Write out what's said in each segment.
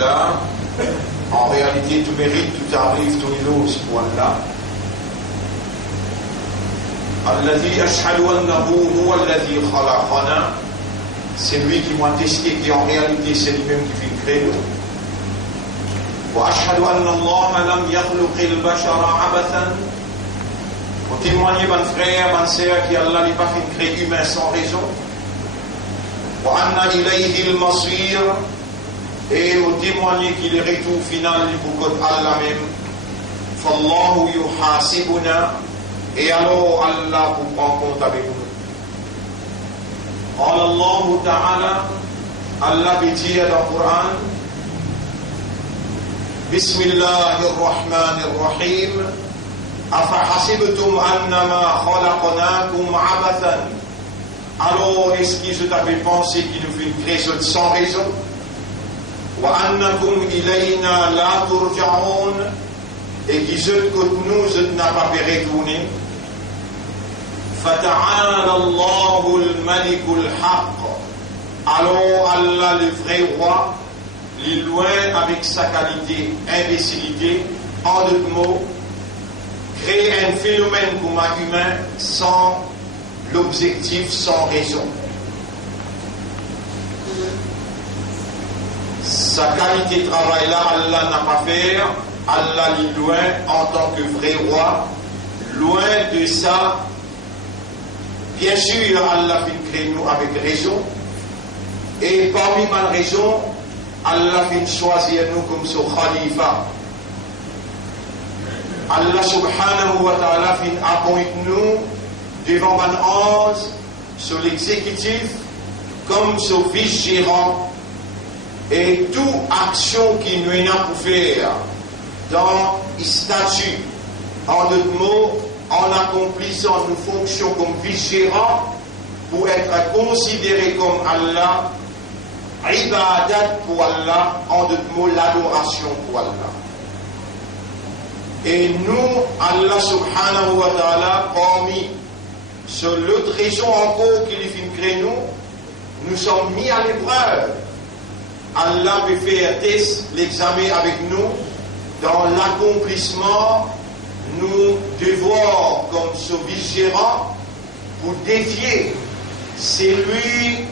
là. En réalité, tout mérite, tout arrive, tout est ce point-là. Alladhi ashhadu annahu huwa alladhi khalaqana. C'est lui qui m'a testé, qui en réalité c'est lui-même qui fait créer nous. Wa ashhadu anna Allah lam yakhluq al-bashara abathan. Pour témoigner, mon frère, mon sœur, qu'Allah n'a pas fait créer humain sans raison. Wa anna ilayhi al-masir. Et nous témoigner qu'il est retour final pour Allah même. Fallahu yuhasibuna. Et alors Allah vous prend compte avec nous. قال الله تعالى الله بيجي القرآن بسم الله الرحمن الرحيم أفحسبتم أنما خلقناكم عبثا. Alors est-ce que vous avez pensé qu'il nous fait une création sans raison? وأنكم إلينا لا ترجعون. Et qui nous n'a pas pu retourner. فتعالى الله الملك الحق. Alors Allah le vrai roi, il est loin avec sa qualité, imbécilité, en d'autres mots, crée un phénomène comme un humain sans l'objectif, sans raison. Sa qualité de travail là, Allah n'a pas fait. Allah est loin en tant que vrai roi, loin de ça. Bien sûr, Allah fait créer nous avec raison. Et parmi les raisons, Allah fait choisir nous comme son khalifa. Allah subhanahu wa ta'ala fait appointer nous devant un ange sur l'exécutif comme son vice-gérant. Et toute action qui nous est pour faire dans le statut, en d'autres mots, en accomplissant nos fonctions comme vice-gérant, pour être considéré comme Allah, ibadat pour Allah, en d'autres mots, l'adoration pour Allah. Et nous, Allah subhanahu wa ta'ala, parmi sur l'autre raison encore qu'il fait créer nous sommes mis à l'épreuve. Allah peut faire l'examen avec nous dans l'accomplissement nous devoirs comme ce vice-gérant pour défier celui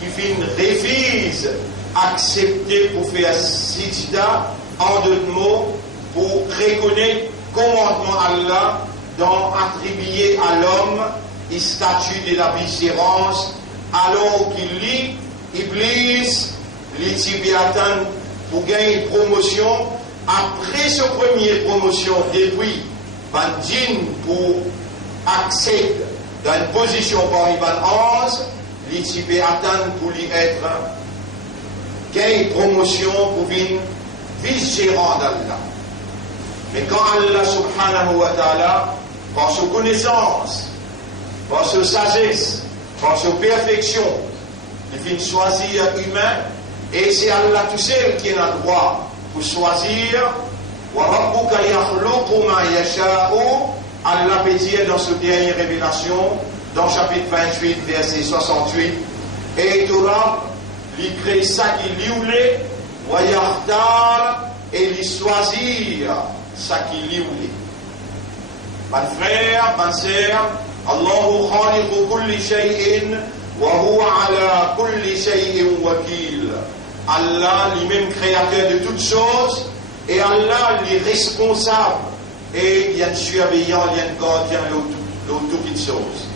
qui fait une révise accepter pour faire sijda, en d'autres mots, pour reconnaître commandement Allah dans attribuer à l'homme le statut de la vice-gérance alors qu'il lit Iblis l'Itibiatan pour gagner une promotion. Après cette première promotion, depuis Bandine pour accéder dans une position parmi les 11, l'Itibiatan pour lui être gagner une promotion pour une vice-gérant d'Allah. Mais quand Allah subhanahu wa ta'ala, par sa connaissance, par sa sagesse, par sa perfection, il vient choisir humain, et c'est Allah tout seul qui a le droit pour choisir. وَرَبُّكَ يَخْلُقُ مَا يَشَاءُ. Allah peut dire dans cette dernière révélation, dans chapitre 28, verset 68, et Torah, il crée ça qu'il voulait, وَيَخْتَارَ, et il choisir ça qu'il voulait. Mon frère, ma sœur, Allahu khaliqu kulli shay'in wa huwa ala kulli shay'in wakil. Allah, lui-même créateur de toutes choses, et Allah, lui responsable, et il y a un surveillant, il y a un gardien de toutes choses.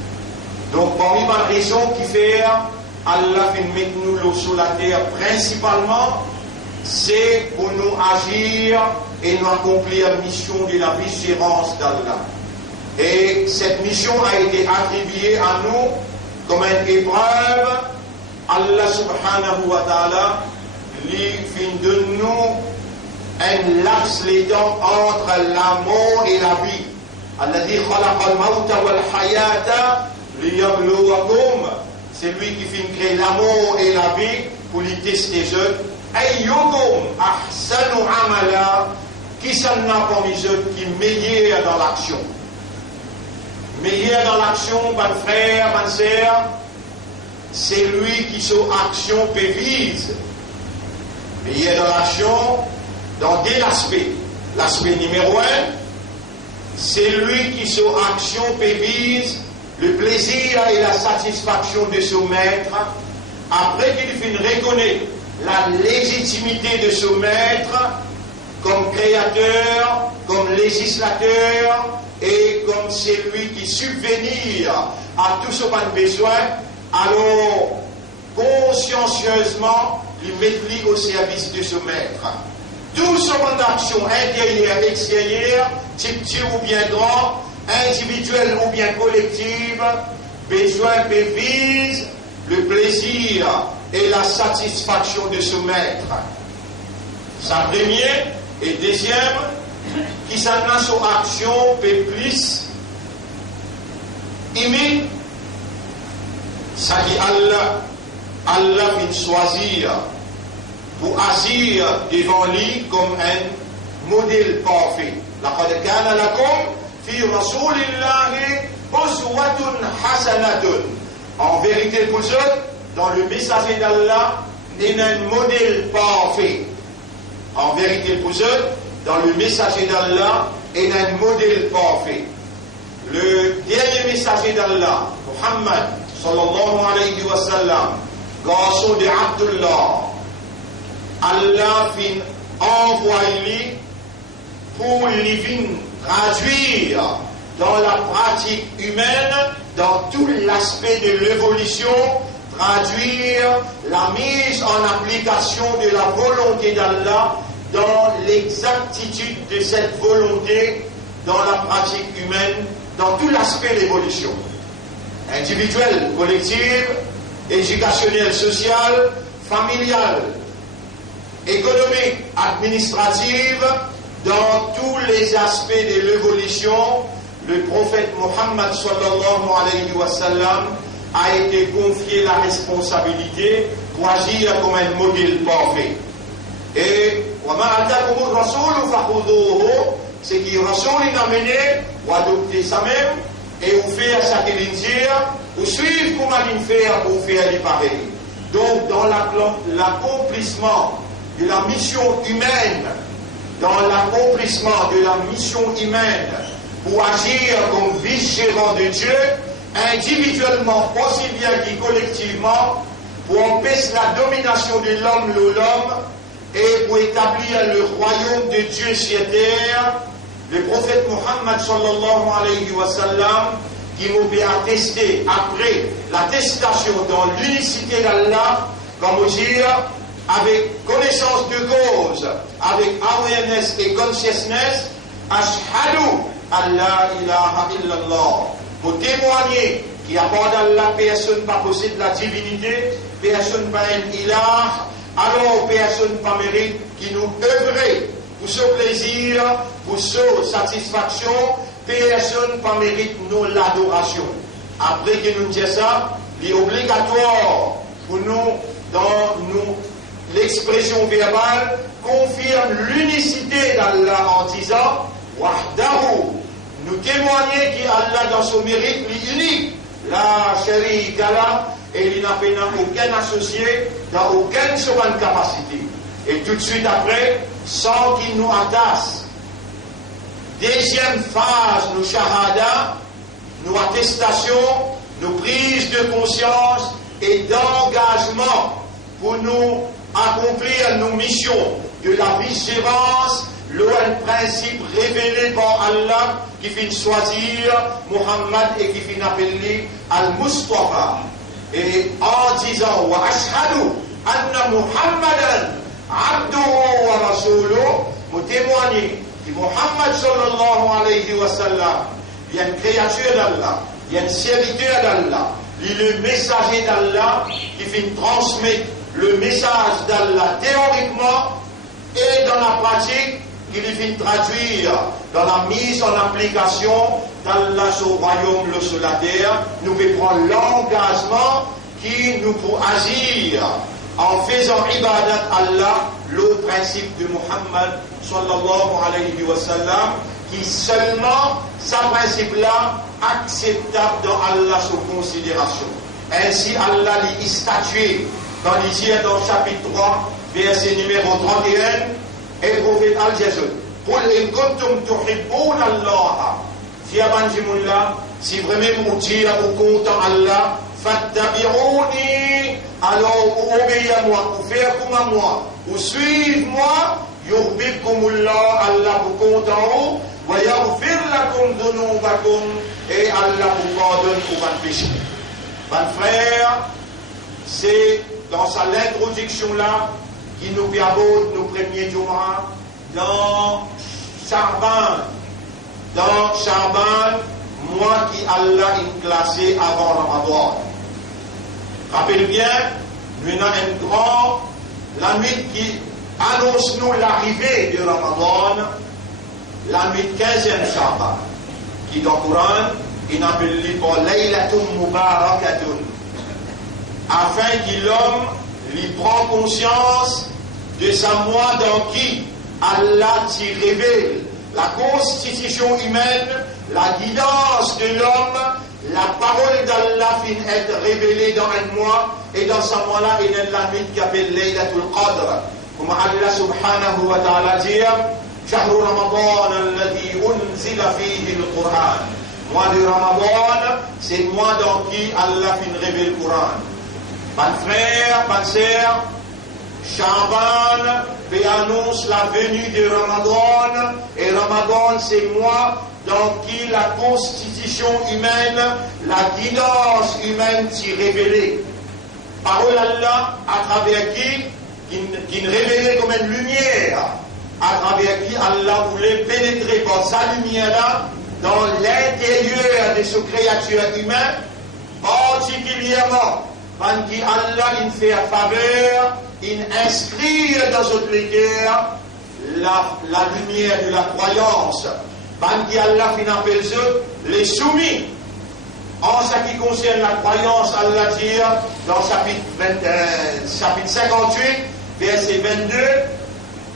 Donc, parmi les raisons qui fait, Allah fait mettre nous l'eau sur la terre, principalement, c'est pour nous agir et nous accomplir la mission de la vice-gérance d'Allah. Et cette mission a été attribuée à nous comme une épreuve. Allah subhanahu wa ta'ala lui fait de nous un laps les dents entre la mort et la vie. Alladhi khalaqa al-mawta wal-hayata liyabluwakum. C'est lui qui fait créer la mort et la vie pour les tester eux. Ayyukum ahsanu amala. Qui s'en a parmi eux qui est meilleur dans l'action? Meilleur dans l'action, mon frère, ma sœur, c'est lui qui son action pévise. Mais il y a dans l'action, dans deux aspects. L'aspect numéro 1, c'est lui qui, sur action, vise le plaisir et la satisfaction de son maître, après qu'il finit reconnaître la légitimité de son maître comme créateur, comme législateur et comme celui qui subvenir à tout ce qu'on a besoin, alors consciencieusement, il met au service de son maître. Tout ce monde d'action intérieure, extérieure, petit ou bien grand, individuel ou bien collective, besoin vise le plaisir et la satisfaction de ce maître. Sa première et deuxième, qui s'en a son action, peut plus imite ça qui Allah vient choisir pour agir devant lui comme un modèle parfait. لقد كان لكم في رسول الله أسوة حسنة. En vérité pour eux, dans le messager d'Allah, il y a un modèle parfait. En vérité pour eux, dans le messager d'Allah, il y a un modèle parfait. Le dernier messager d'Allah, Muhammad sallallahu alayhi wa sallam, garçon de Abdullah, Allah vient envoyer pour lui traduire dans la pratique humaine, dans tout l'aspect de l'évolution, traduire la mise en application de la volonté d'Allah dans l'exactitude de cette volonté dans la pratique humaine, dans tout l'aspect de l'évolution. Individuelle, collective, éducationnelle, sociale, familiale, économique, administrative, dans tous les aspects de l'évolution, le prophète Mohammed sallallahu alayhi wa sallam a été confié la responsabilité pour agir comme un modèle parfait. Et ce qui Rasoul est amené, ou adopter ça même, et ou faire ça qu'il dit, ou suivre comment il fait pour faire les pareils. Donc, dans l'accomplissement de la mission humaine, pour agir comme vice-gérant de Dieu, individuellement aussi bien que collectivement, pour empêcher la domination de l'homme et pour établir le royaume de Dieu sur terre, le prophète Mohammed sallallahu alayhi wa sallam, qui nous fait attester après l'attestation dans l'unicité d'Allah, comme dire, avec connaissance de cause, avec awareness et consciousness, ashhadu an la ilaha illallah, pour témoigner qu'il n'y a pas d'Allah, personne pas possède la divinité, personne pas un ilah, alors personne pas mérite qui nous œuvrait pour ce plaisir, pour ce satisfaction, personne pas mérite nous l'adoration. Après que nous disons ça, il est obligatoire pour nous, dans nous, l'expression verbale confirme l'unicité d'Allah en disant Wahdahu. Nous témoigner qu'Allah dans son mérite est unique, la sharika la, et il n'a aucun associé dans aucune seconde capacité. Et tout de suite après, sans qu'il nous attache. Deuxième phase, nos shahada, nos attestations, nos prises de conscience et d'engagement pour nous accomplir nos missions de la vigilance, le principe révélé par Allah qui finit choisir Muhammad et qui finit appeler Al-Mustafa. Et en disant wa ashhadu anna Muhammadan abduhu wa rasuluhu, nous témoignons que Muhammad sallallahu alayhi wa sallam, il y a une créature d'Allah, il y a un serviteur d'Allah, il est le messager d'Allah qui finit transmettre le message d'Allah théoriquement et dans la pratique, il finit traduire dans la mise en application d'Allah au royaume, le sur la terre. Nous pouvons prendre l'engagement qui nous pour agir en faisant ibadat Allah, le principe de Muhammad sallallahu alayhi wa sallam, qui seulement, ce principe-là, acceptable dans Allah sous considération. Ainsi, Allah l'y statué dans le chapitre 3, verset numéro 31, et le prophète al-Jazul. قل إن كنتم تحبون الله في أبانجمون لا si vraiment vous dites au compte Allah fattabi'ouni alors obéissez à moi ou faites comme moi ou suivez-moi yuhbibkumullah Allah vous compte en haut wa yaghfir lakum dhunubakum et Allah vous pardonne pour vos péchés. Mon frère, c'est dans sa l'introduction là qui nous permet nos premiers jours dans Charban. Dans Charban, moi qui Allah est classé avant Ramadan. Rappelez bien, nous avons un grand, la nuit qui annonce nous l'arrivée de Ramadan, la nuit 15e Charban, qui dans le Coran, il appelle pour Laylatum Mubarakatun, afin que l'homme lui prend conscience de sa moi dans qui Allah s'y révèle. La constitution humaine, la guidance de l'homme, la parole d'Allah finit être révélée dans un mois, et dans ce mois-là, il y a la nuit qui appelle Laylatul Qadr. Comme Allah subhanahu wa ta'ala dit, شهر رمضان الذي أنزل فيه القرآن. Mois de Ramadan, c'est le mois dans qui Allah finit révéler le Coran. Mon frère, ma sœur, Shaban annonce la venue de Ramadan, et Ramadan c'est moi dans qui la constitution humaine, la guidance humaine s'y révélée. Parole Allah à travers qui révélait comme une lumière, à travers qui Allah voulait pénétrer par sa lumière-là dans l'intérieur de ce créature humaine, particulièrement quand Allah il fait à faveur, il inscrit dans notre cœur la lumière de la croyance. Quand Allah fin appelle ceux les soumis. En ce qui concerne la croyance, Allah dit dans chapitre 58, verset 22,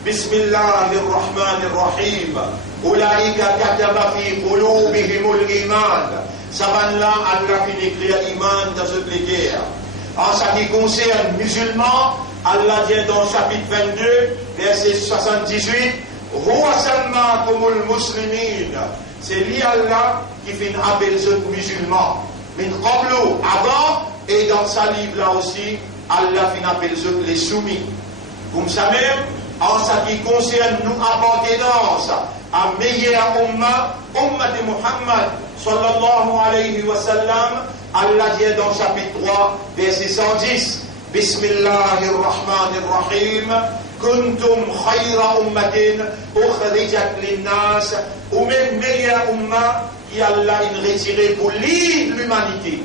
Bismillahirrahmanirrahim. Ulaika kataba fi qulubihimul iman. Saban-là, Allah fin écrire iman dans notre cœur. En ce qui concerne les musulmans, Allah dit dans le chapitre 22, verset 78, c'est lui Allah qui fait appeler les musulmans. Mais avant, et dans sa livre là aussi, Allah fait appeler les soumis. Comme ça même, en ce qui concerne nous appartenance à meilleur umma de Muhammad sallallahu alayhi wa sallam, Allah dit dans le chapitre 3, verset 110, Bismillahirrahmanirrahim, Kuntum khayra ummatin ukhrijat linnas, ou même meilleur umma qui Allah a retiré pour l'humanité,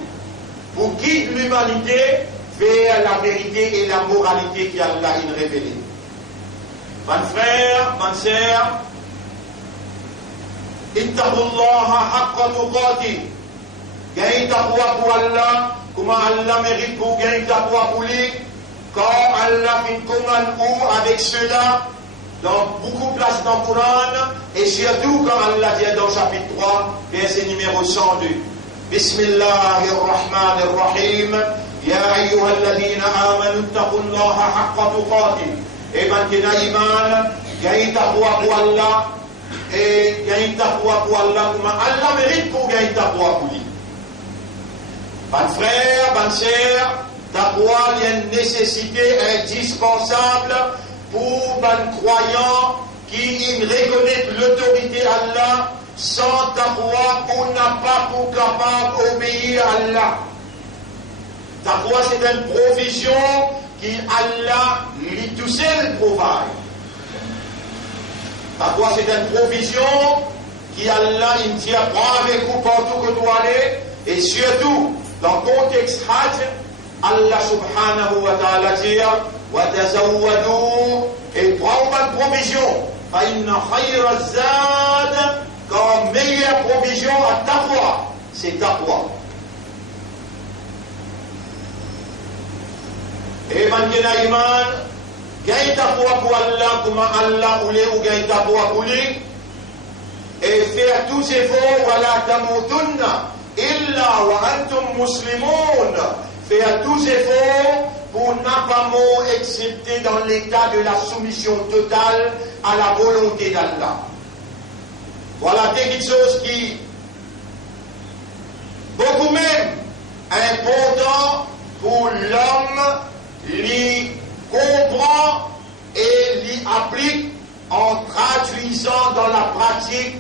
pour guider l'humanité vers la vérité et la moralité qui Allah a révélée. Mon frère, ma sœur, ittaqullaha haqqa tuqatih. Gagne taqwa pour Allah, comment Allah mérite pour gagner taqwa pour lui, quand Allah fait commande ou avec cela, dans beaucoup de places dans le Coran, et surtout quand Allah dit dans le chapitre 3, verset numéro 102, Bismillahirrahmanirrahim, Ya ayyuhalladhina amanu ittaqullaha haqqa tuqatih. Et maintenant, iman, gagne taqwa pour Allah, et gagne taqwa pour Allah, comment Allah mérite pour gagner taqwa pour lui. Mon frère, bonne sœur, taqwa est une nécessité indispensable pour un croyant qui reconnaît l'autorité d'Allah. Sans taqwa, on n'a pas pour capable d'obéir à Allah. Taqwa, c'est une provision qui Allah lui tout seul provide. Taqwa, c'est une provision qui Allah il tient pas avec vous partout que tu allez, et surtout dans le contexte Hajj, Allah subhanahu wa ta'ala dit wa tazawwadu, et prends une provision, fa inna khayra zad, comme meilleure provision à taqwa, c'est taqwa. Et maintenant iman, gagne taqwa pour Allah, comment Allah voulait ou gagne taqwa pour lui, et faire tous ces efforts, voilà tamutunna illa wa antum muslimun, faire tous efforts pour n'a pas mot excepté dans l'état de la soumission totale à la volonté d'Allah. Voilà des choses qui, beaucoup même, important pour l'homme, l'y comprend et l'y applique en traduisant dans la pratique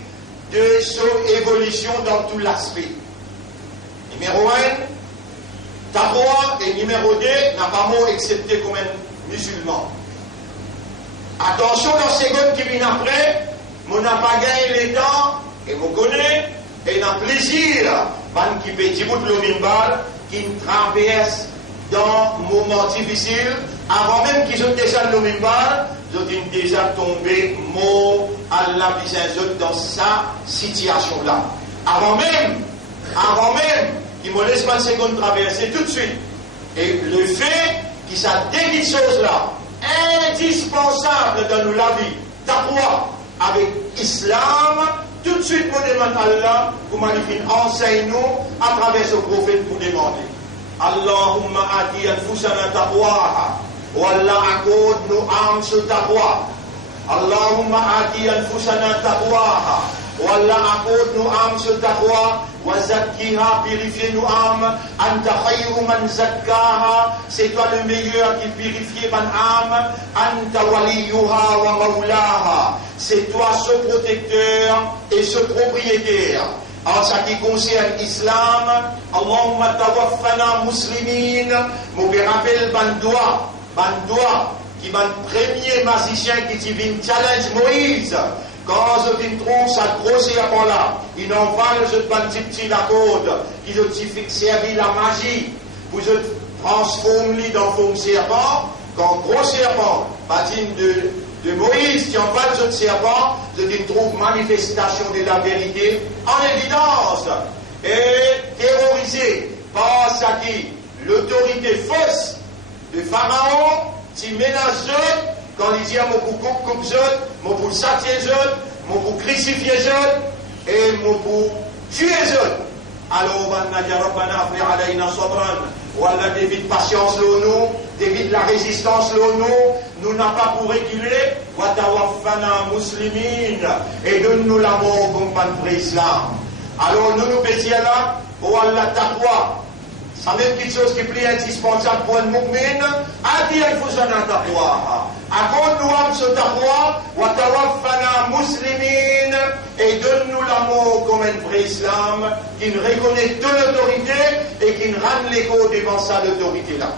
de son évolution dans tout l'aspect. Numéro 1, taqwa, et numéro 2, n'a pas mot excepté comme un musulman. Attention, dans la seconde qui vient après, on n'a pas gagné le temps, et vous connaissez, et n'a plaisir, qui petit bout de l'omimbal, qui traverse dans un moment difficile, avant même qu'ils ont déjà l'omimbal, ils ont déjà tombé mot Allah dans sa situation-là. Avant même, ils me laissent pas une seconde traverser tout de suite. Et le fait qu'il ça des choses-là, indispensable dans nous la vie, taqwa, avec l'islam, tout de suite, mon demande Allah, pour magnifier, enseigne-nous à travers ce prophète pour demander. Allahumma ati anfusana taqwaha, wa Allah accorde-nous âmes sur taqwa. Allahumma ati anfusana taqwaha, wa Allah accorde-nous âmes sur taqwa. Wa zakkiha, purifie-nous âmes. Anta khayru man zakkaha, c'est toi le meilleur qui purifie mon âme. Anta waliyuha wa maulaha, c'est toi ce protecteur et ce propriétaire. En ce qui concerne l'islam, Allahumma tawaffana muslimin, mon rappelle bandoua, qui est le premier magicien qui vient challenge Moïse. Quand je trouve sa grosse serpent là, il en parle, je te petit la code, il te servi la magie, vous te transformez dans forme serpent, quand gros serpent, patine de Moïse, qui en parle de serpent, je trouve manifestation de la vérité en évidence, et terrorisé par ça qui, l'autorité fausse de Pharaon, qui ménage quand il dit à mon pour couper mon pour satir mon pour crucifier et mon pour tuer alors on a dit Rabbana afri alayna sabran ou Allah d'évite patience nous d'évite la résistance nous n'a pas pour reculer wa tawaffana muslimin et donne-nous la mort comme pan pour l'islam. Alors nous pétions là ou Allah taqwa. C'est même quelque chose qui est plus indispensable pour un mu'min. Adi al-fuzana taqwa. Accorde-nous âme ce taqwa, wa tawaffana muslimin, et donne-nous l'amour comme un vrai islam, qui ne reconnaît toute l'autorité et qui ne rend l'écho devant sa l'autorité-là.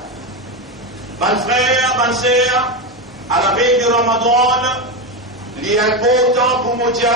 Mes frères, mes sœurs, à la veille de Ramadan, il est important pour nous dire,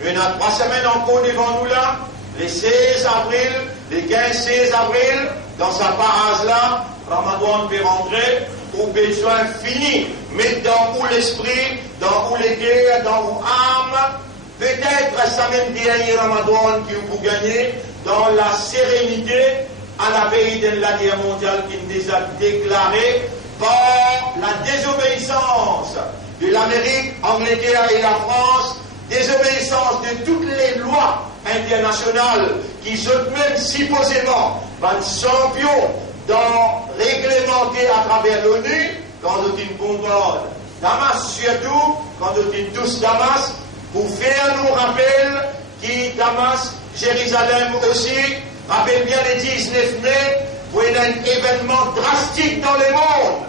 il y a 3 semaines encore devant nous là, les 16 avril, les 15-16 avril, dans sa parage-là, Ramadan peut rentrer, au besoin fini, mais dans où l'esprit, dans où les cœurs, dans où l'âme, peut-être ça même dernier Ramadan qui vous gagnez, dans la sérénité, à la veille de la guerre mondiale qui nous a déclaré par la désobéissance de l'Amérique, Angleterre et la France, désobéissance de toutes les lois internationales qui sont même supposément un champion dans réglementer à travers l'ONU, quand nous sommes concorde, Damas surtout, quand nous sommes tous Damas, pour faire nous rappel qui Damas, Jérusalem aussi, rappelle bien les 19 mai, pour un événement drastique dans le monde.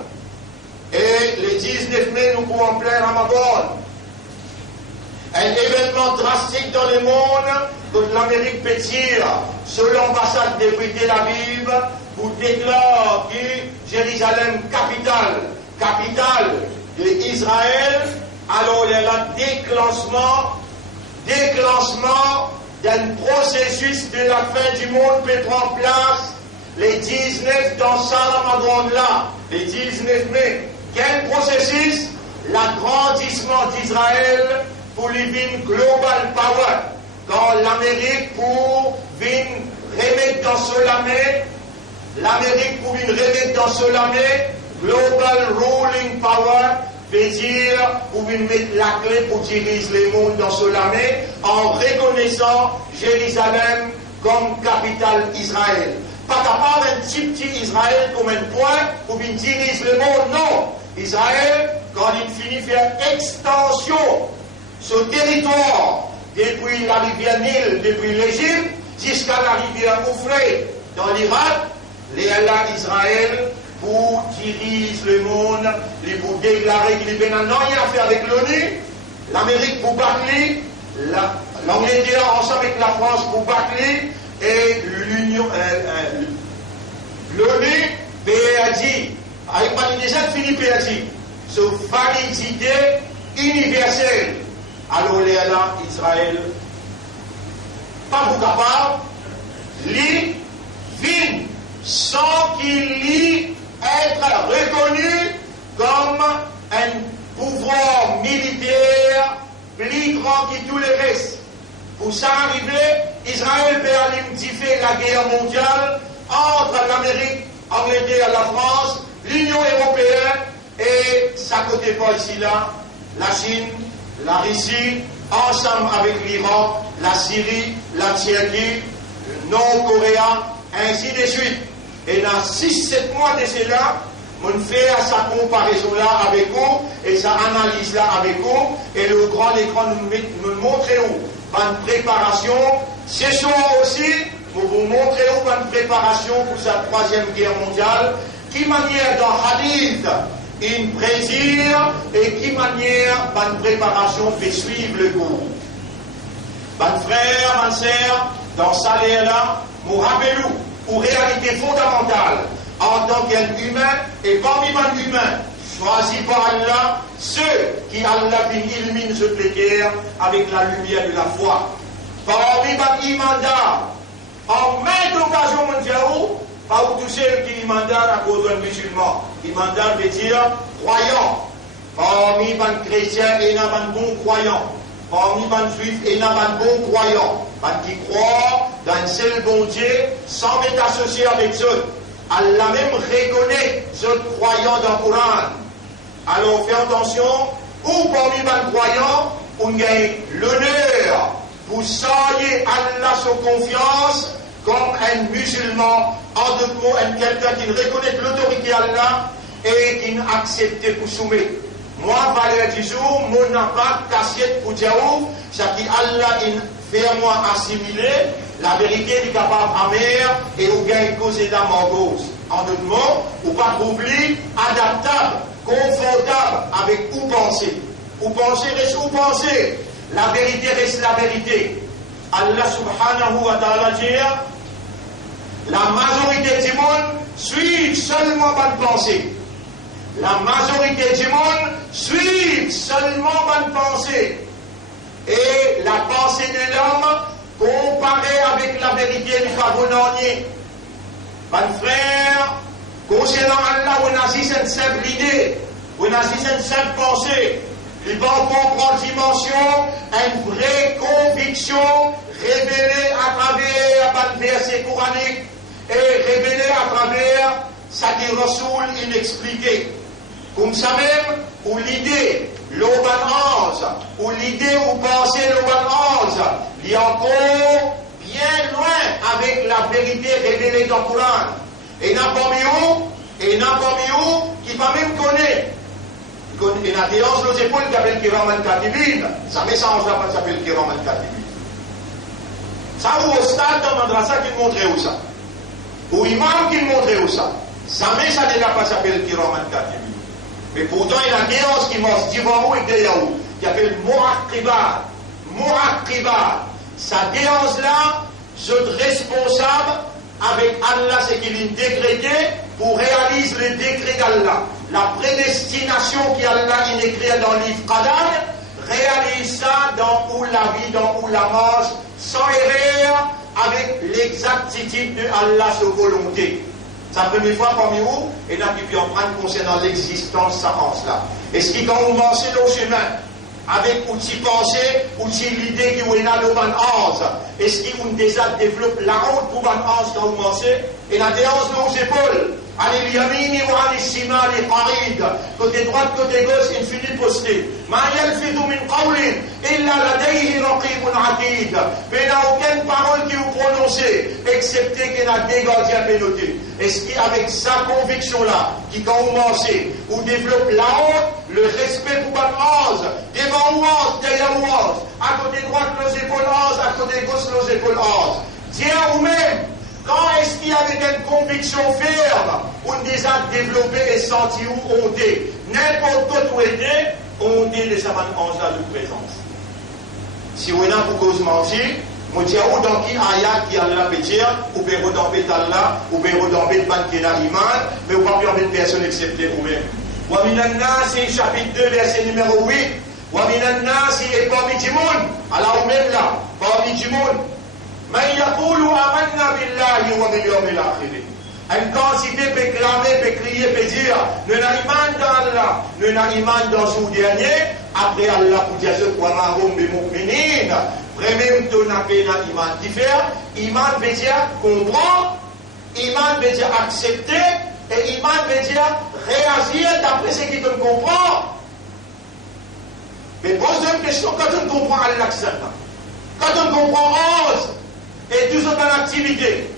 Et les 19 mai, nous pouvons plein Ramadan. Un événement drastique dans le monde, que l'Amérique peut dire, sur l'ambassade de Tel Aviv, pour déclarer que Jérusalem capitale d'Israël, alors il y a déclenchement d'un processus de la fin du monde peut prendre place les 19 dans ce Ramadan-là, les 19 mai. Quel processus? L'agrandissement d'Israël pour l'Ivin Global Power. Quand l'Amérique pour venir remettre dans ce lamé, l'Amérique pour venir remettre dans ce lamé, Global Ruling Power, veut dire pour venir mettre la clé pour diriger le monde dans ce lamé, en reconnaissant Jérusalem comme capitale d'Israël. Pas capable d'un petit Israël comme un point pour qu'il dirige le monde, non. Israël, quand il finit faire extension sur le territoire, depuis la rivière Nil, depuis l'Égypte, jusqu'à la rivière Euphrate dans l'Irak, Israël, pour diriger le monde, pour déclarer qu'il n'y a rien à faire avec l'ONU, l'Amérique pour battre, l'Angleterre ensemble avec la France pour battre, et l'ONU PRD, avec pas déjà fini PRD, sur validité universelle. Alors là, Israël, pas vous capable, lui, vient sans qu'il y être reconnu comme un pouvoir militaire plus grand que tous les restes. Pour ça arriver, Israël peut aller faire la guerre mondiale entre l'Amérique, l'Angleterre, la France, l'Union européenne et ça côté pas ici là, la Chine, la Russie, ensemble avec l'Iran, la Syrie, la Turquie, le Nord-Corée, ainsi de suite. Et dans 6-7 mois de cela, on fait sa comparaison-là avec vous, et sa analyse-là avec vous, et le grand écran nous montre où. Une préparation, ce soir aussi, pour vous montrer où une préparation pour sa 3e guerre mondiale, qui manière dans Hadith, une plaisir, et qui manière une préparation fait suivre le cours. Mes frères, mes sœurs, dans ça là, nous rappelons une réalité fondamentale en tant qu'humain et parmi les humains choisis par Allah, ceux qui Allah illumine ce terre avec la lumière de la foi. Parmi les imandats, en maintes occasions mondiales, pas tous ceux qui imandats à cause d'un musulman. Imandats veut dire croyant. Parmi les chrétiens, il y a un bon croyant. Parmi les juifs, il y a un bon croyant. Qui croient dans un seul bon Dieu sans être associé avec eux. Allah même reconnaît ceux croyants dans le Coran. Alors faites attention, ou parmi les croyants, on gagne l'honneur pour saluer Allah sur confiance comme un musulman, en d'autres mots, quelqu'un qui reconnaît l'autorité d'Allah et qui accepte pour soumettre. Moi, valeur du jour, mon impact, cassiette pour dire, c'est qui Allah fait moi assimiler, la vérité est capable amère et vous gagnez cause et d'âme en cause. En d'autres mots, ou pas trouver adaptable, confortable avec où penser. Où penser reste où penser. La vérité reste la vérité. Allah subhanahu wa ta'ala dit, la majorité du monde suit seulement bonne pensée. La majorité du monde suit seulement bonne pensée. Et la pensée de l'homme comparée avec la vérité du favonnier. Mes frères, concernant Allah, on a dit une simple idée, on a dit une simple pensée. Il va comprendre dimension, une vraie conviction révélée à travers un verset coranique et révélée à travers sa Rasoul inexpliqué. Comme ça même, ou l'idée, l'obanance, ou l'idée ou penser l'obanance, il y a encore bien loin avec la vérité révélée dans le Coran. Et n'a pas mis où, qui va même connaître. Et la déance nos épaules qui appelle Kiram al-Katibin. Ça met ça en japonais, ça s'appelle Kiram al-Katibin. Ça ou au stade dans Madrasa qui montrait où ça. Ou imam qui montrait où ça. Ça met ça déjà pas s'appelle Kiram al-Katibin. Mais pourtant il y a la déance qui mange devant vous et derrière vous. Qui appelle Mu'aqibat. Mu'aqibat. Sa déance là, je suis responsable avec Allah, c'est qu'il est décrété pour réaliser le décret d'Allah. La prédestination qu'Allah a écrite dans le livre Qadar, réalise ça dans où la vie, dans où la marche, sans erreur, avec l'exactitude de Allah, sa volonté. C'est la première fois parmi vous, et là, qui peut en prendre concernant l'existence de sa pense-là. Est-ce que quand vous marchez le chemin, avec outil pensée, outil l'idée qui vous est là dans le hanse, est-ce que vous déjà développez la honte pour le hanse quand vous marchez, et la déhanse de vos épaules? عن اليمين وعن الشمال قعيد. Côté droite, côté gauche, une finie postée. ما يلفظ من قول إلا لديه رقيب عتيد. Mais il n'y a aucune parole qui vous prononcez, excepté qu'il y a des gardiens pénotés. Est-ce qu'avec sa conviction-là, qui quand vous mangez, vous développez la honte, le respect pour votre âge, devant ou âge, derrière ou âge, à côté droite, nos épaules âge, à côté gauche, nos épaules âge. Tiens vous-même. Quand est-ce qu'il y avait une conviction ferme, on déjà développé et senti ou honté, n'importe quoi où était, honté de sa ange là de présence. Si on a pour cause mentir, on dit où dans qui ayat qui Allah peut dire, ou peut redamper Allah, ou peut redamper le ban qui est iman, mais on ne va pas permettre personne excepté vous-même. Wa minan nasi, chapitre 2, verset numéro 8. Wa minan nasi et parmi du monde, Allah ou même là, parmi du monde. من يقول آمنا بالله وباليوم الآخر. Une quantité peut clamer, peut crier, peut dire nous n'avons iman dans Allah, nous n'avons iman dans ce dernier. Après Allah pour dire ce qu'on a rompu mu'minin. Premier ton appel à iman diffère. Iman veut dire comprendre, iman veut dire accepter, et iman veut dire réagir d'après ce qui te comprend. Mais pose une question quand on comprend Allah, quand on comprend onze. Et toujours dans l'activité.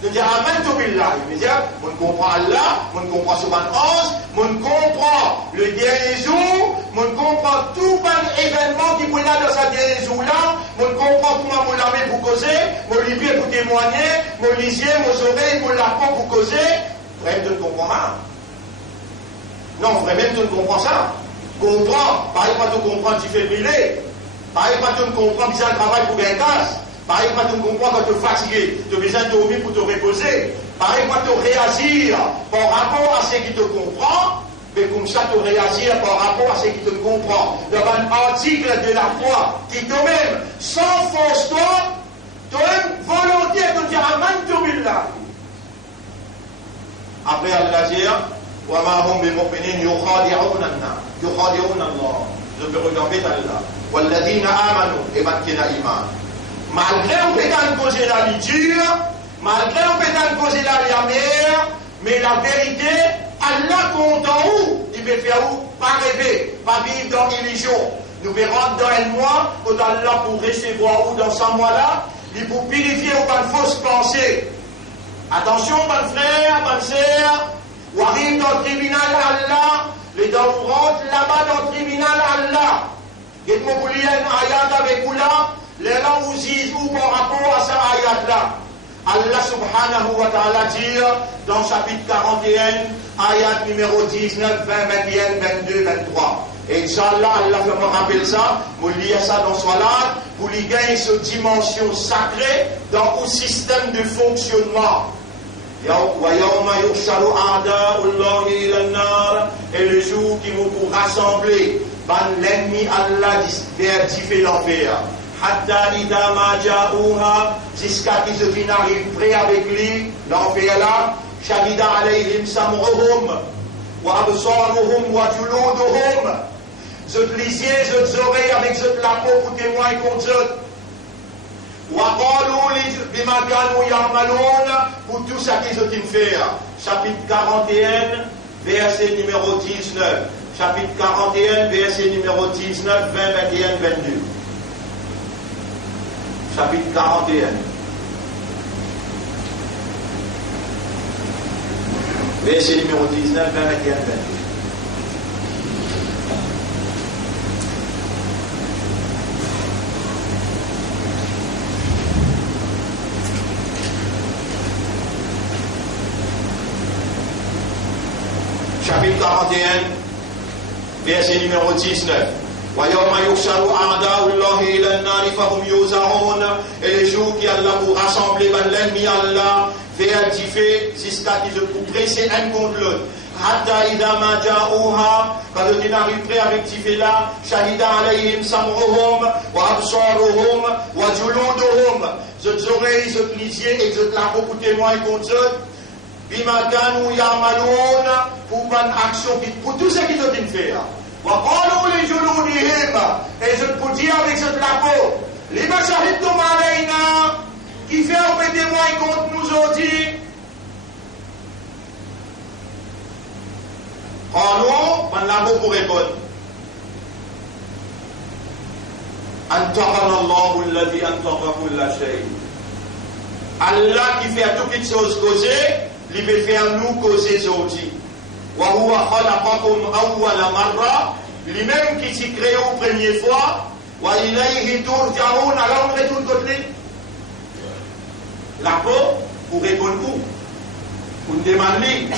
C'est-à-dire, Amen to Billah. Il veut dire, on comprend Allah, on comprend ce ban 11, on comprend le dernier jour, on comprend tout un événement qui peut là dans ce dernier jour-là, on comprend comment on l'a mis pour causer, mon libier pour témoigner, mon lisier, mon oreille, mon lapin pour causer. Vraiment, tu ne comprends pas. Non, vraiment, tu ne comprends ça. Comprends. Par exemple, tu comprends, tu fais brûler. Par exemple, tu ne comprends, tu fais un travail pour gagner casse. Par exemple, tu comprends quand tu es fatigué, tu as besoin de dormir pour te reposer. Par exemple, tu réagir par rapport à ce qui te comprend, mais comme ça, tu réagir par rapport à ce qui te comprend. Dans un article de la foi qui toi-même, sans force, tu as une volonté de dire Amen to Billah. Après, Allah dit وَمَا هُمْ بِمُؤْمِنِينَ يُخَادِعُونَ اللَّهَ. Je peux regarder Allah. وَالَّذِينَ آمَنُوا et maintenant iman. Malgré on peut causer la liture, malgré on peut causer la mer, mais la vérité, Allah compte en où? Il veut faire où? Pas rêver, pas vivre dans l'illusion. Nous verrons dans un mois, quand Allah pour recevoir où dans ce mois-là, il pour purifier ou pas de fausses pensées. Attention, mon frère, ma sœur, ou arrive dans le tribunal Allah, les dents rentrent là-bas dans le tribunal Allah. Et mon boulier un ayat avec vous là. Les là où disent ou par rapport à ce ayat-là. Allah subhanahu wa ta'ala dit dans chapitre 41, ayat numéro 19, 20, 21, 22, 23. Et Inch'Allah, Allah fait me rappeler ça, vous liez ça dans Salat, pour lui gagner cette dimension sacrée dans le système de fonctionnement. Et le jour qui vous pour rassembler, l'ennemi Allah vers différents l'enfer. Hatta ida ma ja'uha, jusqu'à qu'ils se n'arrivent près avec lui, l'enfer là, shahida alayhim sam'uhum, wa absaruhum wa juluduhum. Je te lisiez, je te oreilles avec je te la peau pour témoigner contre eux. Wa qalu bima kanu ya'malun, pour tout ça qu'ils ont fait. Chapitre 41, verset numéro 19. Chapitre 41, verset numéro 19, 20, 21, 22. Chapitre 41. Verset numéro 19, 20, 21, 22. Chapitre 41, verset numéro 19. Et le jour qui Allah pour rassembler l'ennemi Allah vers Tifé jusqu'à qu'ils se pour presser un contre l'autre. Hatta idha ma ja'uha, quand on arrive près avec Tifé là, shahida alayhim sam'uhum wa absaruhum wa juluduhum. Zot oreilles, zot lisiers et zot la peau pour témoigner contre eux. Bima kanu ya'malun, pour une action pour tout ce qu'ils ont fait. وقالوا لجلودهم et je peux dire avec cette lapeau لما شهدتم علينا qui fait un peu témoin contre nous aujourd'hui قالوا من l'a beaucoup répondre. أنطقنا الله الذي أنطق كل شيء. Allah qui fait toutes les choses causer, il peut faire nous causer aujourd'hui. وهو خلقكم أول مرة, lui-même qui s'y crée au première fois. وإليه ترجعون. Alors on retourne côté. La peau, pour répondre où? Pour demander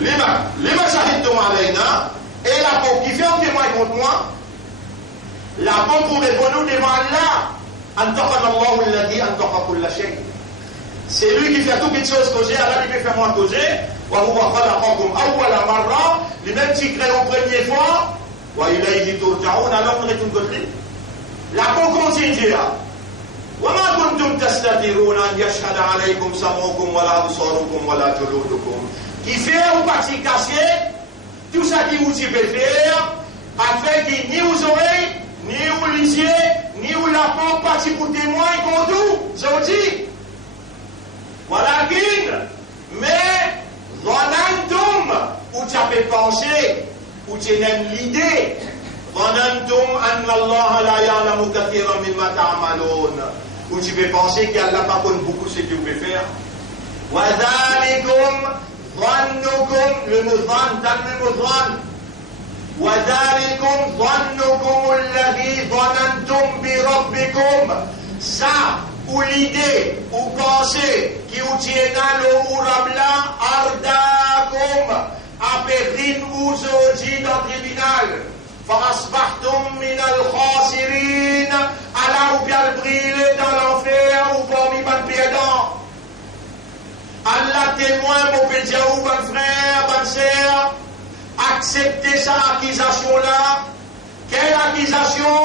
lima shahidtum alayna, et la peau qui fait un témoin contre moi, la peau pour répondre devant Allah. Antaqana Allahu alladhi antaqa kulla shay. C'est lui qui fait toutes les choses causer, Allah lui fait moi causer. Wa huwa khalaqakum awwala marra, lui-même qui crée en première fois. Wa ilayhi turja'un. Alors on retourne côté. La peau continue. وما كنتم تستترون أن يشهد عليكم سمعكم ولا أبصاركم ولا جلودكم. Qui fait ou pas s'y cacher, tout ça qui vous y peut faire, afin que ni aux oreilles, ni aux lisiers, ni aux la peau, pas si pour témoin contre vous, je dis. Voilà qu'il, mais, ظننتم, ou tu as pensé, ou tu as l'idée, ظننتم أن الله لا يعلم كثيرا مما تعملون. Ou tu peux penser qu'Allah pas connaît beaucoup ce que vous pouvez faire. وَذَلِكُمْ ظَنُّكُمْ, le mot ظَنّ, dans le mot ظَنّ. وَذَلِكُمْ ظَنُّكُمُ الَّذِي ظَنَنْتُمْ بِرَبِّكُمْ. Ça, ou l'idée, ou pensée, qui vous tient dans le ourabla, ardakum, apérine ou zoji dans le tribunal. فَأَصْبَحْتُمْ مِنَ الْخَاسِرِينَ. Allah ou bien brûler dans l'enfer ou parmi mes pédants. Allah témoin, mon pédia ou mon frère, mon sœur, acceptez cette accusation-là. Quelle accusation?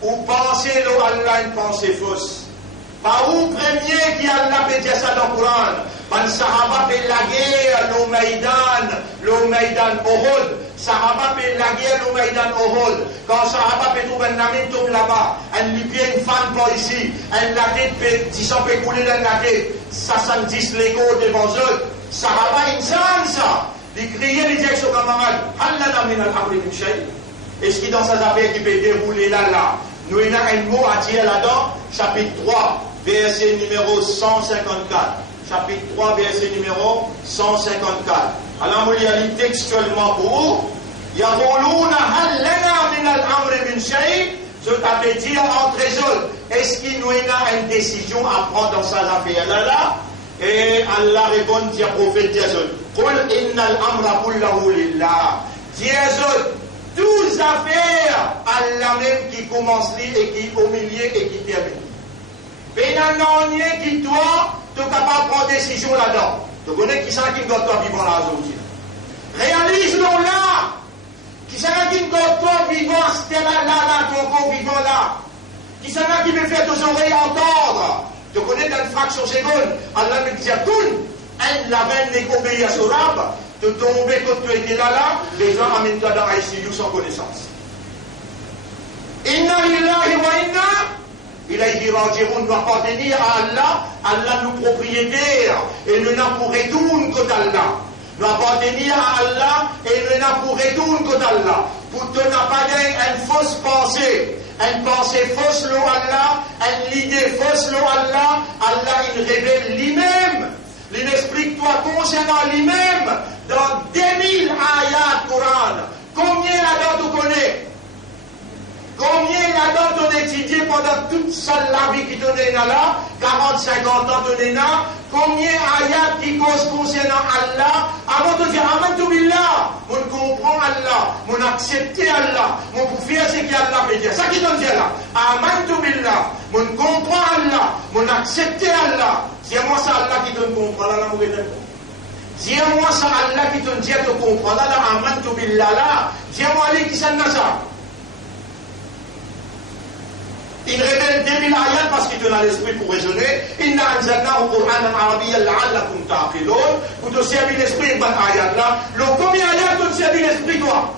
Ou pensez-le Allah une pensée fausse. Par où premier qui Allah peut dire ça dans le Coran? Man Sahaba fait la guerre, le Maïdan Uhud. Sahaba fait la guerre, le Maïdan Uhud. Quand Sahaba fait trouver un ami tombe là-bas, un libyen, une femme par ici, un la tête, 10 ans peut couler dans la tête, 70 légaux devant eux. Sahaba, il sent ça. Il criait, il disait à son camarade, Allah min al-amri min shay. Est-ce qu'il dans sa affaire qui peut dérouler là? Nous avons un mot à dire là-dedans, chapitre 3, verset numéro 154. Chapitre 3, verset numéro 154. Alors, vous lisez textuellement pour vous. Yaquluna hal lana min al-amri min shay. Je t'avais dit entre les autres, est-ce qu'il nous a une décision à prendre dans sa affaire là? Et Allah répond, dit au prophète Diazot, Qul inna al-amra kullahu lillah. Diazot, toutes affaires, Allah même qui commence et qui au milieu et qui termine. Pénanonier qui toi, tu es capable de prendre décision là-dedans. Tu connais qui c'est qui doit toi vivant là aujourd'hui. Réalise-le là. Qui c'est qui doit toi vivant, c'était là, ton corps vivant là. Qui c'est qui me fait tes oreilles entendre. Tu connais dans une fraction seconde, Allah me dit à tout, la reine n'est qu'obéie à ce rab, de tomber quand tu étais là, les gens amènent toi dans ICU sans connaissance. Inna lillahi wa inna ilayhi raji'un, doit appartenir à Allah, Allah nous propriétaire, et nous n'en pourrons tout que Allah. Nous appartenir à Allah, et nous n'en pourrons tout que Allah. Pour te n'a pas une fausse pensée. Une pensée fausse, l'eau Allah, une idée fausse, l'eau Allah, Allah il révèle lui-même, il explique toi concernant lui-même, dans 2000 ayats Coran. Combien là-dedans tu connais? Combien là-dedans tu as étudié pendant toute la vie qui te donne là, 40-50 ans te donne là? Combien ayats qui causent concernant Allah, avant de dire Amantu billah, on comprend Allah, on accepte Allah, on peut faire ce qu'Allah peut dire. Ça qui donne dire là, Amantu billah, on comprend Allah, on accepte Allah. Dis-moi ça Allah qui donne comprendre là, dis-moi ça Allah qui donne dire de comprendre là, Amantu billah là, dis-moi Ali qui s'en a ça. Il révèle 2000 ayats parce qu'il donne à l'esprit pour raisonner. Inna anzalnahu Qur'anan arabiyyan la'allakum ta'qilun. Pour te servir l'esprit avec votre ayat là. Le combien ayat te servir l'esprit toi?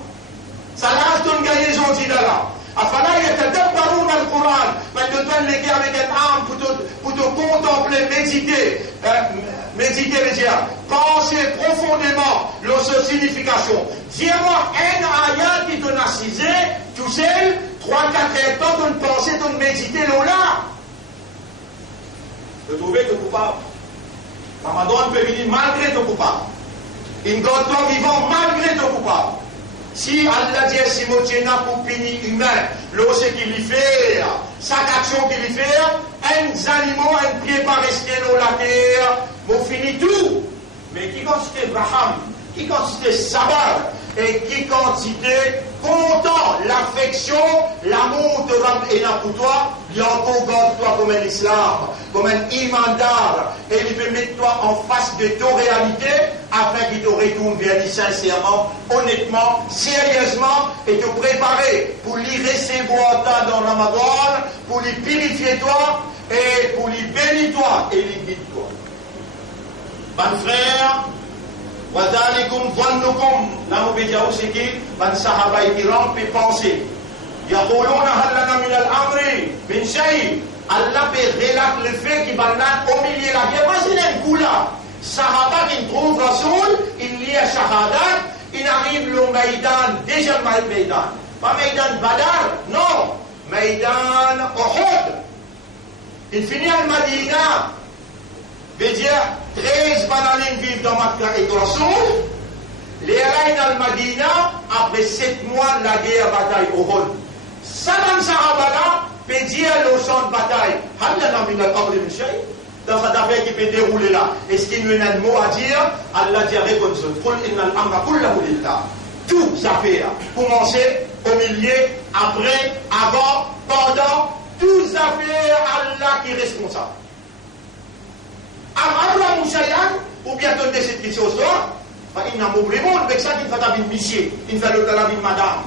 Ça l'a donné gagné aujourd'hui là. Afala yatadabbaruna al-Qur'an. Coran, mais te donne les gars avec une âme pour te contempler, méditer. Méditer veut dire penser profondément leur signification. Dis-moi un ayat qui t'en assisé, tout seul, 3-4 heures temps de penser, de méditer là. De trouver ton coupable. Ramadan peut venir malgré ton coupable. Une God toi vivant malgré ton coupable. Si Allah dit si Motiena pour punir humain, ce qu'il lui fait, chaque action qu'il lui fait, un animal, un pied pas resté dans la terre, vous finit tout. Mais qui quantité Abraham, qui quantité Sabbat, et qui quantité content, l'affection, l'amour de Rab et pour toi, il y a encore garde toi comme un islam, comme un imandar, et il peut mettre toi en face de ta réalité afin qu'il te retourne vers lui sincèrement, honnêtement, sérieusement, et te préparer pour lui recevoir dans Ramadan, pour lui purifier toi, et pour lui bénir toi, et lui guider toi. Mon frère, وَذَلِكُمْ ظَنُّكُمْ là on peut dire aussi que les sahaba kiram peut penser يَقُولُونَ هَلْ لَنَا مِنَ الْأَمْرِ مِنْ شَيْءٍ Allah peut relater le fait qu'il va au milieu de la guerre. Voici un coup là. Sahaba qui trouve Rasoul, il lit à Shahadat, il arrive au Maïdan, déjà le Maïdan. Pas Maïdan Badar, non. Maïdan Uhud. Il finit à Madina. Veut dire 13 bananes vivent dans Makkah et Rasoul. Les reines al-Madina, après 7 mois de la guerre, bataille au Uhud. Salam Sahabala peut dire le champ de bataille. Dans cette affaire qui peut dérouler là, est-ce qu'il y a un mot à dire? Allah dit avec une seule. Toutes affaires, commencer, au milieu, après, avant, pendant, toutes affaires, Allah qui est responsable. Amara Moussayan, ou bien donner cette question au soir, il n'a pas vraiment avec ça qu'il fait la vie de monsieur, il fait la vie de madame.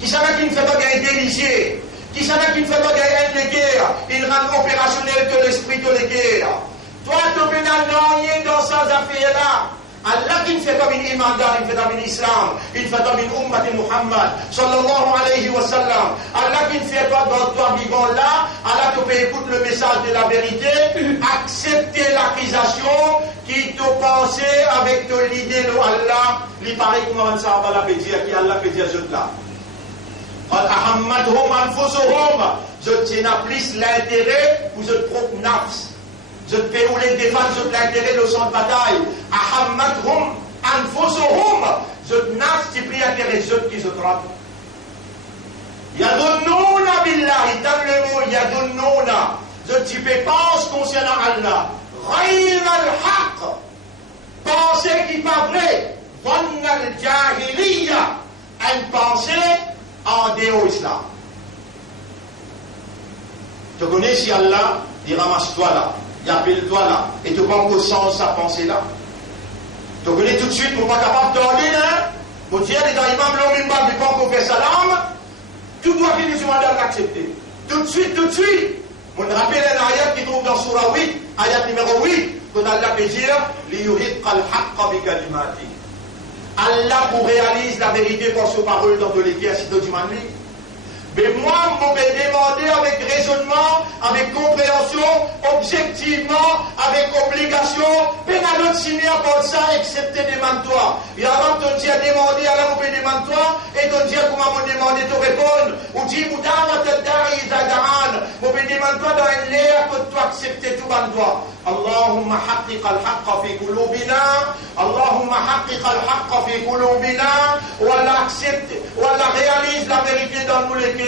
Qui savait qu'il ne fait pas gagner déligier, qui savait qu'il ne fait pas gagner les guerres, il rend opérationnel que l'esprit de les guerres. Toi, tu peux rien dans ces affaires-là. Allah qui ne fait pas une imandar, il fait pas une islam, il fait pas une ummat Muhammad, sallallahu alayhi wa sallam. Allah qui ne fait pas dans toi vivant là, Allah te peut écouter le message de la vérité, accepter l'accusation qui te pensait avec l'idée de Allah, il paraît que Mohamed Sahaba peut dire, qui Allah peut dire, je là. Je tiens à plus l'intérêt pour votre propre nafs. Je te fais rouler défendre, je te l'intérêt de son bataille. Ahammadhum anfusuhum. Je te nafs, tu pries intérêt, je qui se trappe. Yadunnuna billahi, dans le mot yadunnuna. Je te fais pense concernant Allah. Ghayr al-haq. Pensée qui n'est pas vraie. Vann al-jahiliya. Une pensée en dehors islam. Tu connais si Allah, il ramasse-toi là. Il appelle-toi là, et tu prends conscience de sa pensée là. Tu connais tout de suite, pour pas capable de dormir, hein? Pour dire, dans l'imam, l'homme, il ne peut pas faire salam, tout doit finir sur mandat d'accepter. Tout de suite. On rappelle un ayat qui trouve dans Surah 8, ayat numéro 8, quand Allah peut dire, liyuhiqqa al-haqqa bi kalimati. Allah pour réaliser la vérité par ses paroles dans tous les cas, si tu m'en dis. Mais moi, je vais demander avec raisonnement, avec compréhension, objectivement, avec obligation, pénal autre signer pour ça, excepté demande-toi. Et avant ton Dieu demander, alors on peut demander-toi, et ton Dieu comment on demande te répondre. Ou dit, ou d'abord te dari, zagaran. On peut demander-toi dans un l'air que toi accepter tout en toi. Allahumma haqqiq al-haqqa fi qulubina. Allahumma haqqiq al-haqqa fi qulubina. Ou Allah accepte, ou Allah réalise la vérité dans nous les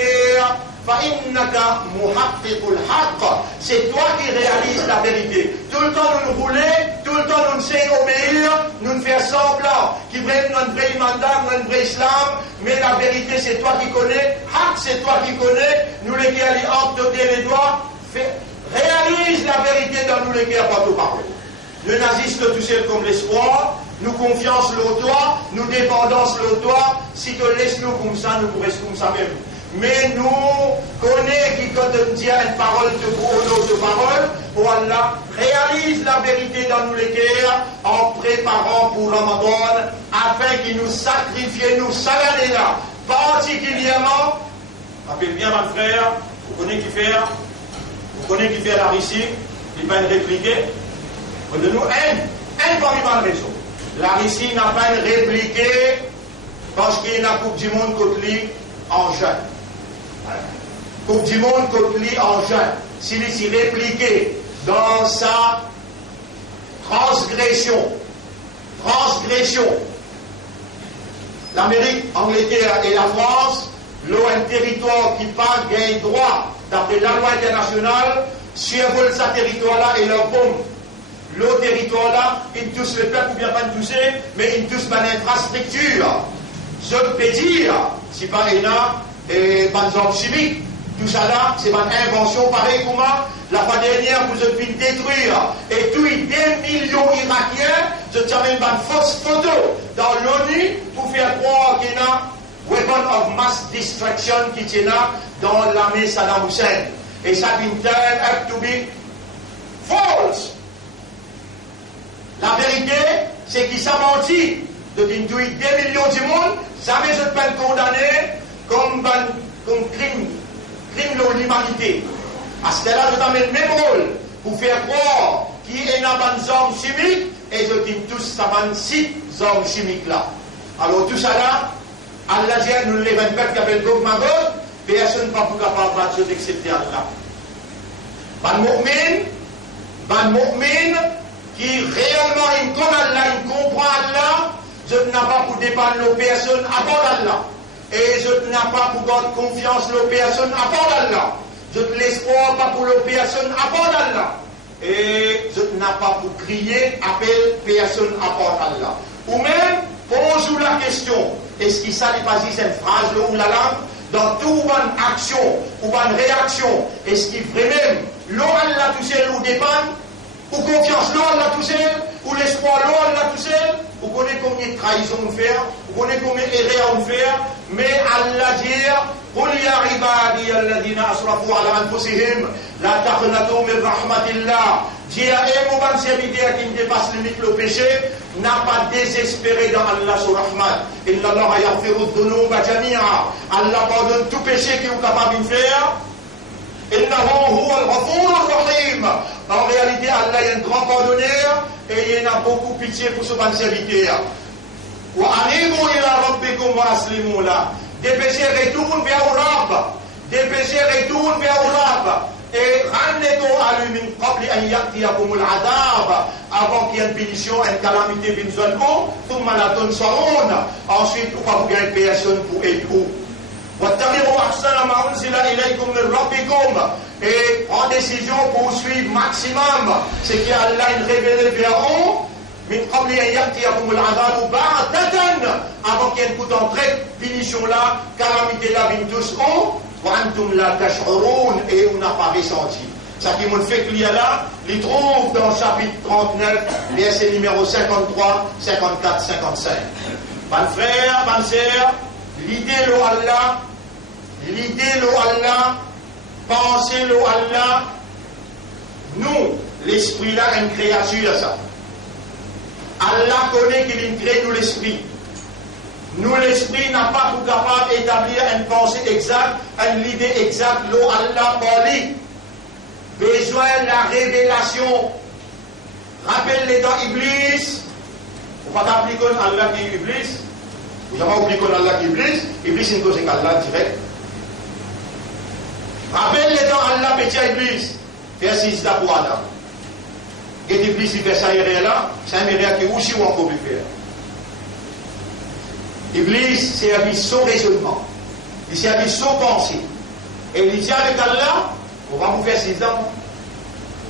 فإنك محقق الحق. C'est toi qui réalises la vérité. Tout le temps nous voulons, tout le temps nous savons obéir, nous faire semblant, qui prennent notre vrai mandat, notre vrai islam, mais la vérité c'est toi qui connais, haq c'est toi qui connais, nous les qui allons entonner les doigts, réalise la vérité dans nous les qui pas tout parler. Nous n'agissons que tout seul comme l'espoir, nous confiance le toi, nous dépendance le toi, si tu laisses nous comme ça, nous pourrons comme ça même. Mais nous connaissons qui, quand on dit une parole, une autre parole, pour Allah réalise la vérité dans nous les cœurs en préparant pour Ramadan, afin qu'il nous sacrifie, nous salade là, particulièrement, rappelez bien, mon frère, Vous connaissez qui fait la Russie, il va répliquer. De nous, un parmi les raisons. La Russie n'a pas répliqué parce qu'il y a la Coupe du Monde contre lui en juin. Coupe du Monde contre lui en juin. S'il s'y répliqué dans sa transgression, l'Amérique, l'Angleterre et la France, l'ont un territoire qui pas gagne droit, d'après la loi internationale, survole ce territoire-là et leur bombe. Le territoire-là, ils touchent le peuple ou bien pas toucher, mais ils touchent l'infrastructure. Je peux dire, si par là, et par exemple chimique, tout ça là, c'est une invention pareille comme la fois dernière, vous avez pu détruire et tuer des millions d'Irakiens. Je tiens même une fausse photo dans l'ONU pour faire croire qu'il y a un weapon of mass destruction qui tient là dans l'armée Saddam Hussein. Et ça vient turn up to be false. La vérité, c'est qu'il s'est menti de tuer des millions du monde. Jamais je ne peux le condamner comme crime de l'humanité. À ce là, je t'amène le même rôle pour faire croire qu'il y a une arme chimique et je dis tous ça va 6 armes chimiques là. Alors tout ça là, Allah dit, nous les 24 qui appellent Gog Magog, personne n'est pas capable d'accepter Allah. Ban mu'min qui réellement il connaît Allah, il comprend Allah, je n'ai pas pour dépendre les personnes à part Allah. Et je n'ai pas pour donner confiance les personnes à part Allah. Je ne l'espoir pas pour les personnes à part Allah. Et je n'ai pas pour crier appel personne à part Allah. Ou même, pose-vous la question, est-ce qu'il s'agit pas de cette phrase ou la langue, dans toute bonne action ou bonne réaction, est-ce qu'il vraiment, l'eau Allah tout seul ou dépend, ou confiance l'eau Allah tout seul, ou l'espoir l'eau Allah tout seul, vous connaissez combien de trahisons on fait, vous connaissez combien d'erreurs on fait, mais Allah dit, قل يا عبادي الذين أسرفوا على أنفسهم لا تقنطوا من رحمة الله. Dieu est mon bon serviteur qui ne dépasse limite le péché, n'a pas désespéré dans Allah sur Rahman. Inna Allah yaghfiru dhunuba jami'a. Allah pardonne tout péché qu'il est capable de faire. Innahu huwa al-ghafur ar-rahim. En réalité, Allah est un grand pardonneur et il a beaucoup pitié pour son bon serviteur. Wa anibu ila rabbikum wa aslimu la. Des péchés retournent vers Allah. Des péchés retournent vers Allah. Et rendez-vous à lui min qabli an ya'tiyakumul adab. Avant qu'il y ait une punition, une calamité vienne sur vous, thumma la tunsarun. Ensuite, vous ne pouvez pas personne pour être où. وَاتَّبِعُوا أَحْسَنَ مَا أُنزِلَ إِلَيْكُم مِّن رَّبِّكُم. Et en décision pour suivre maximum ce qu'Allah a révélé vers vous. من قبل أن يأتيكم العذاب بغتة. Avant qu'il y ait une coup d'entrée, punition là, calamité là, vient tous où. وأنتم لا تشعرون. Et on n'a pas ressenti. Ça qui me fait qu'il y a là, il trouve dans le chapitre 39, verset numéro 53, 54, 55. Bon frère, bonne sœur, l'idée de Allah, penser de Allah, nous, l'esprit là, une créature ça. Allah connaît qu'il crée nous l'esprit. Nous, l'esprit n'a pas pour capable d'établir une pensée exacte, une idée exacte, l'eau Allah parle. Besoin de la révélation. Rappelle-les dans Iblis. Vous ne pouvez pas appliquer Allah qui est Iblis. Vous n'avez pas appliqué Allah qui est Iblis. Iblis, c'est une cause qu'Allah direct. Rappelle-les dans Allah petit Iblis. Faire 6 d'abord Adam. Et Iblis, il fait ça là, c'est un mérite qui est aussi ou encore plus faire. Iblis servit son raisonnement, il servit son pensée. Et il dit avec Allah, on va vous faire 6 ans.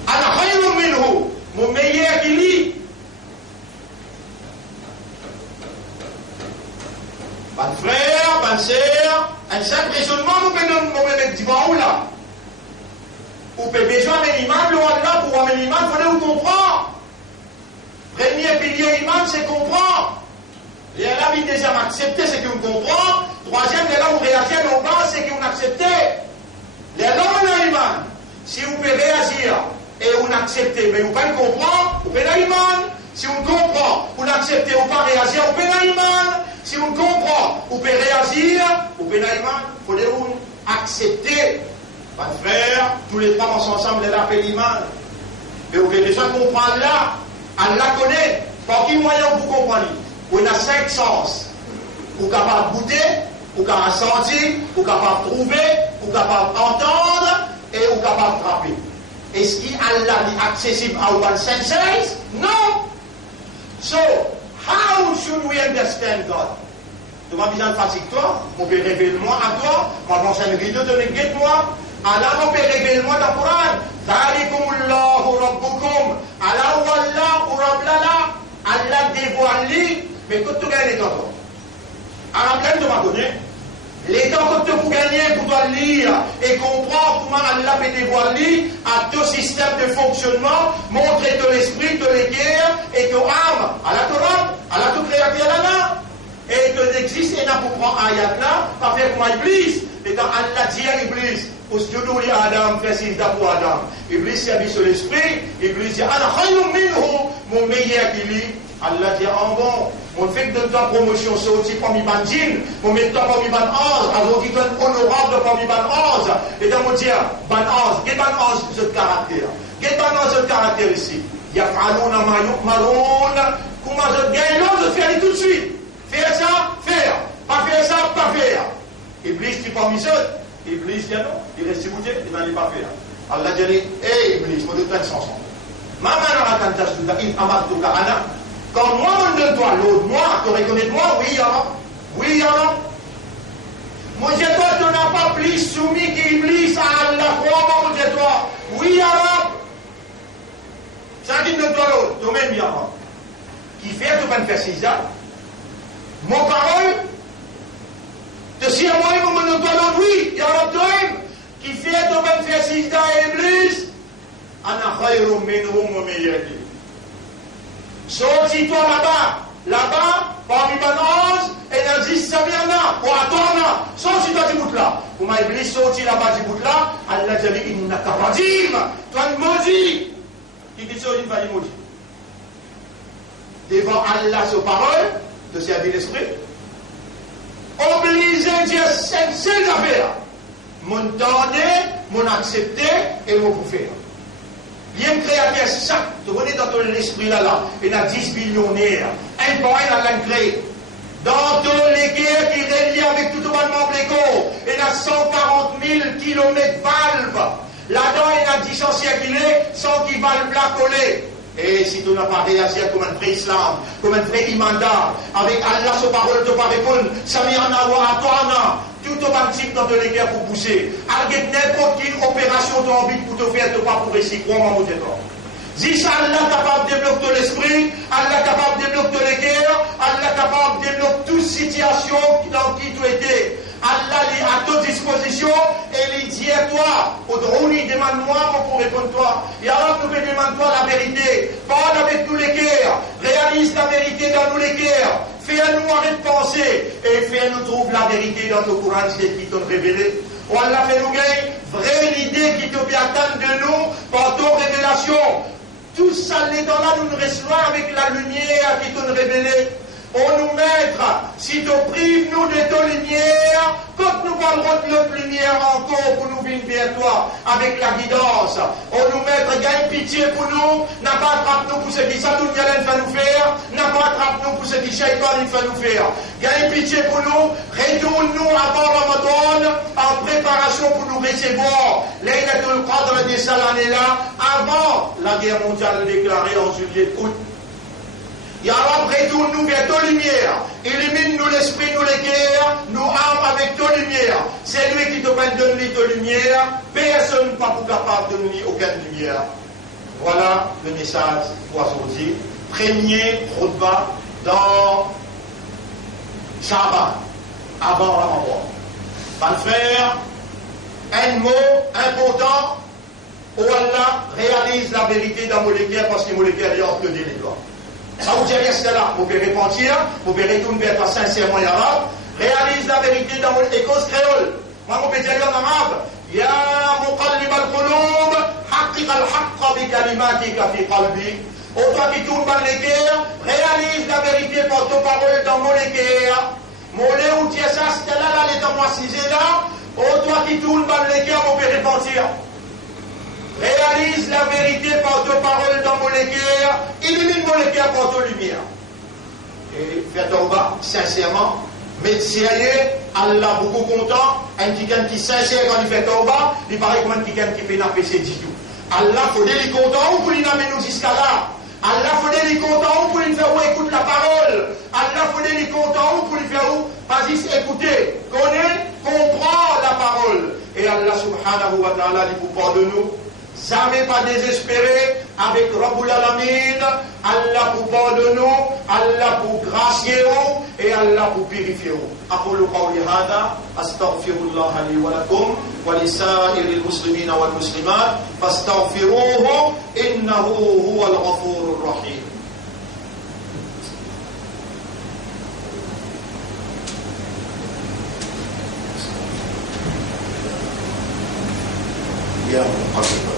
Ana khayrun minhu, mon meilleur qui lit. Bon frère, bonne sœur, un seul raisonnement, nous pouvons mettre devant vous là. Vous avez besoin d'un imam, le Allah, pour avoir un imam, il faut vous comprendre. Premier pilier imam, c'est comprendre. Et là, il déjà accepté ce qu'on comprend. Troisième, là où réagir non pas, c'est qu'on accepte. Les là où on a imam, si vous pouvez réagir et vous acceptez, mais vous ne pouvez pas comprendre, vous pouvez l'imam. Si vous comprend, vous l'acceptez, vous ne pouvez pas réagir, vous pouvez l'imam. Si vous comprend, vous pouvez réagir, vous pouvez l'imam. Il faut vous accepter. Pas de frère, tous les trois ensemble, elle appelle l'image. Et vous avez besoin de comprendre là, elle la connaît. Par quel moyen vous comprenez? On a 5 sens. Vous êtes capable de goûter, vous êtes capable de sentir, vous êtes capable de trouver, vous êtes capable d'entendre et vous êtes capable de frapper. Est-ce qu'Allah est accessible à our senses? Non! So, how should we understand God? Tu m'as besoin de fatigue toi, on peut révéler moi à toi, ma pensée une vidéo de me moi. Allah on peut révéler moi dans le Coran. Zalikumullahu rabbukum. Allah ou Allah ou Rablala. Allah dévoile lui, mais quand tu gagnes les temps. Alors, quand tu m'as connu, les temps que tu peux gagner, pour toi lire et comprendre comment Allah peut dévoiler à ton système de fonctionnement, montrer ton esprit, ton guerres et ton âme. Allah te rend, Allah te crée là. Et que existe et n'a pour prendre ayat là, pas faire comme Iblis. Et quand Allah dit à Iblis, au studio de Adam, fait sida pour Adam. Iblis s'est mis sur l'esprit, Iblis dit, Allah khayrun minhu, mon meilleur qui lit. Allah dit, en bon, mon fait que de ta promotion, c'est aussi parmi bandines, mon met toi parmi ban 11, alors qui donne honorable parmi ban 11. Et dans mon dire, ban 11, quel ban 11 ce caractère? Quel ban 11 ce caractère ici? Yaf'aluna ma yu'marun, comment je gagne l'autre, je fais tout de suite. Faire ça, faire. Pas faire ça, pas faire. Iblis qui parmi ceux, Iblis dit non, il reste bouté, il va pas faire. Allah dit, hé Iblis, il faut de plein de sens. Maman n'a pas de temps, il amat tout carana. Quand moi, on donne toi l'autre, moi, tu reconnais moi, oui, alors. Oui, alors. Moi, je toi, tu n'as pas plus soumis qu'Iblis à Allah. Quoi, moi, je toi. Oui, alors. Ça dit de toi l'autre, tu m'aimes bien, alors. Qui fait, tu vas me faire 6 ans. Mon parole, te si à moi, mon toi l'autre, oui, il y a l'autre, qui fait, tu vas me faire 6 ans à Iblis. Ana khayrum minhum wa meilleur. Sorti toi là-bas, parmi Banaz, et dans 10 Samirna, ou à toi, sorti toi du bout là. Vous m'avez dit, sorti là-bas du bout là, Allah dit, il n'a qu'à pas dire, toi le maudit. Qui dit ça, il va dire maudit. Devant Allah, sa parole, de servir l'esprit, obligé de dire, c'est ses affaires. Mon tendez, mon accepté, et mon pour faire. Il y a un créateur chaque, tu connais dans ton esprit là, il y a 10 millionnaires, un point il a créé. Dans ton l'équerre qui est relié avec tout le monde de l'écho, il y a 140 000 kilomètres valves. Là-dedans, il y a 10 anciens qui est, 100 qui valent la coller. Et si tu n'as pas réagi comme un vrai islam, comme un vrai imandar, avec Allah, sa parole, tu vas répondre, Samirana wa Atwana, tout au type dans de l'équerre pour pousser. Avec n'importe quelle opération tu as envie pour te faire, tu ne vas pas pour réussir, crois-moi, mon Dieu. Si Allah est capable de débloquer l'esprit, Allah est capable de débloquer l'équerre, Allah est capable de débloquer toute situation dans qui tu étais. Allah est à ta disposition et il dit à toi, Audroni, demande-moi pour répondre toi. Et alors tu peux demander toi la vérité. Parle avec nous l'équerre. Réalise la vérité dans nous l'équerre. Fais-nous arrêter de penser et fais-nous trouver la vérité dans ton Coran qui t'ont révélé. Ou Allah fait nous gagner vraie idée qui te peut attendre de nous par ton révélation. Tout ça, les dans là, nous nous recevons avec la lumière qui t'ont révélé. On nous mettra, si tu prives nous de ta lumière, quand nous parlerons de notre lumière encore pour nous venir vers toi avec la guidance, on nous mettra, gagne pitié pour nous, n'a pas attrape nous pour ce qui Satoun Yalen fait nous faire, n'a pas attrape nous pour ce qui Shaitan fait nous faire. Gagne pitié pour nous, retourne-nous avant Ramadan en préparation pour nous recevoir Laylatul Qadr de cette année-là, avant la guerre mondiale déclarée en juillet août. Ya Rab, retourne-nous vers ta lumière. Élimine-nous l'esprit, nous l'équerre, nous arme avec ta lumière. C'est lui qui te donne ta lumière. Personne n'est pas capable de donner aucune lumière. Voilà le message pour aujourd'hui. Premier khutbah dans Shaban, avant Ramadan. Mon frère, un mot important où Allah réalise la vérité dans mon équerre parce que mon équerre est hors de délivre. Ça vous dit rien, c'est là. Vous pouvez repentir, vous pouvez retourner vers toi sincèrement en arabe. Réalise la vérité dans votre écosse créole. Moi, je peux dire en arabe. Ya muqallib al-qulub, haqqiq al-haqqa bi kalimatika fi qalbi. Ô toi qui tourne dans l'équerre, réalise la vérité par tes paroles dans mon équerre. Mon lait ou tiens ça, c'est là, là, les temps moi 6 là. Ô toi qui tourne dans l'équerre, vous pouvez repentir. dire. Réalise la vérité par deux paroles dans mon équerre, illumine mon équerre par deux lumières. Et fais tauba, sincèrement, mais sérieux, Allah beaucoup content, un quelqu'un qui sincère quand il fait tauba, il paraît comme un quelqu'un qui fait napper ses dix. Allah faut les content pour lui amener nous jusqu'à là. Allah faut les content pour lui faire écouter la parole. Allah faut les content pour lui faire pas juste écouter, connaître, comprendre la parole. Et Allah subhanahu wa ta'ala dit pour pardonner. Jamais pas désespéré avec Rabbul Alamin, Allah pour pardonner, Allah pour gracier et Allah pour purifier. أقول قولي هذا أستغفر الله لي ولكم ولسائر المسلمين والمسلمات فاستغفروه إنه هو الغفور الرحيم. يا مقدم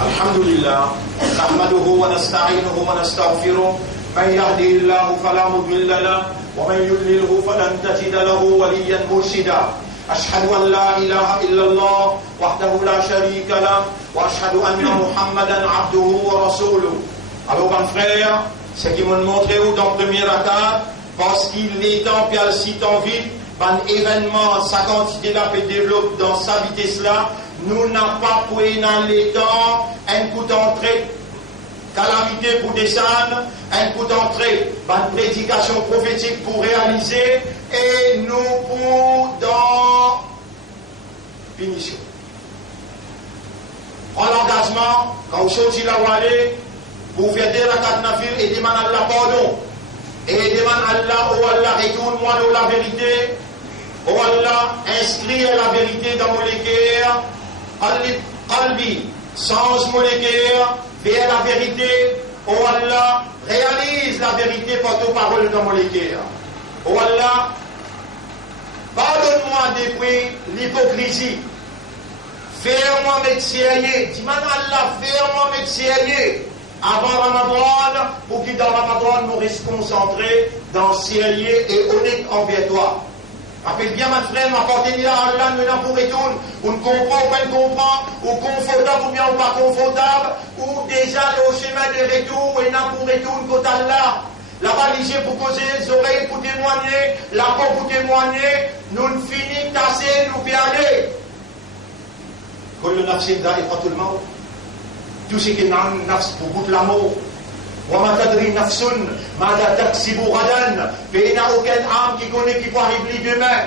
الحمد لله نحمده ونستعينه ونستغفره من يهده الله فلا مضل له ومن يضلله فلن تجد له وليا مرشدا أشهد أن لا إله إلا الله وحده لا شريك له وأشهد أن محمدا عبده ورسوله. Alors mes frères, ce qui m'ont montré dans le premier rakat, parce qu'il est temps puis il si temps vite, un événement, sa quantité là peut développer dans sa vitesse là. Nous n'avons pas pris dans les temps un coup d'entrée, calamité pour descendre, un coup d'entrée, une prédication prophétique pour réaliser, et nous pour dans finition. En l'engagement, quand vous sortez là où aller, vous faites des rakats nafil et demandez Allah pardon. Et demandez Allah, oh Allah, retourne-moi de la vérité. Oh Allah, inscris la vérité dans mon équerre. Qalbi, change mon équerre vers la vérité. Oh Allah, réalise la vérité par tes paroles dans mon équerre. Oh Allah, pardonne-moi depuis l'hypocrisie. Fais-moi m'être sérieux. Dis-moi Allah, fais-moi m'être sérieux. Avant Ramadan, pour que dans Ramadan nous restions concentrés dans sérieux et honnête envers toi. Rappelle bien ma frère, ma portée là, Allah nous l'a pour retourner. On comprend ou pas comprend, ou confortable ou bien ou pas confortable, ou déjà au chemin de retour, et n'a pour retourner côté Allah. Là-bas, l'IG pour causer les oreilles pour témoigner, la peau pour témoigner, nous ne finissons tasser, nous aller. Quand le nafs est là, tout le monde. Tout ce qui est nafs pour goûter l'amour. وما تدري نفس ماذا تكسب غدا فإن aucune âme qui connaît qui peut arriver demain.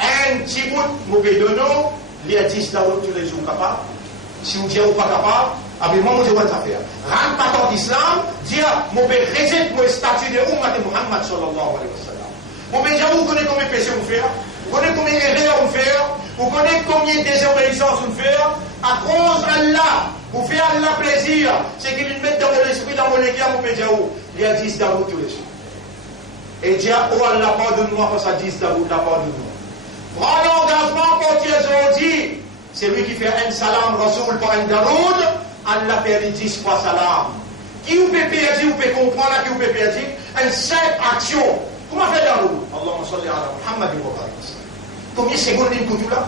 Un petit bout mauvais de nous, il y a 10 d'abord tous les jours capable. Si vous dites ou pas capable, avec moi, je vais faire. Rentre pas dans l'islam, dire, mon père rejette mon statut de Ummat Muhammad sallallahu alayhi wa sallam. Mon père, vous connaissez combien de péchés vous faire, vous connaissez combien d'erreurs vous faire, vous connaissez combien de désobéissances vous faire, à cause d'Allah. Pour faire Allah plaisir, c'est qu'il met dans mon esprit, dans mon équerre, mon pédia où il y a 10 d'abord tous les jours. Et dire, oh Allah, pardonne-moi pour ça 10 d'abord, pardonne-moi. Prends l'engagement pour Dieu aujourd'hui. C'est lui qui fait un salam rasoul pour un daroud, Allah fait 10 fois salam. Qui vous peut perdre, vous pouvez comprendre, qui vous peut perdre, une simple action. Comment faire daroud? Allahumma salli ala Muhammad wa barik. Combien de secondes pour tout là?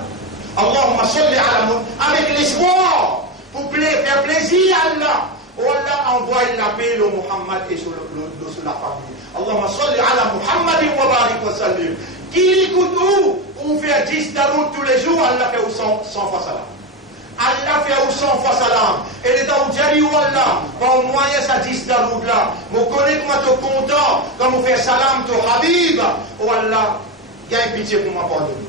Allahumma salli ala Muhammad, avec l'espoir. Pour faire plaisir à Allah. Oh Allah, envoie la paix au Muhammad et sur la famille. Allahumma salli ala Muhammad wa barik wa sallim. Qui écoute où faire 10 daroud tous les jours, Allah fait 100 fois salam. Allah fait 100 fois salam. Et les temps où Jali ou Allah, par moyen ça hadis Daroud là, vous connaissez que moi tu content, quand vous faites salam tu Habib, oh Allah, il y a une pitié pour moi pardonner.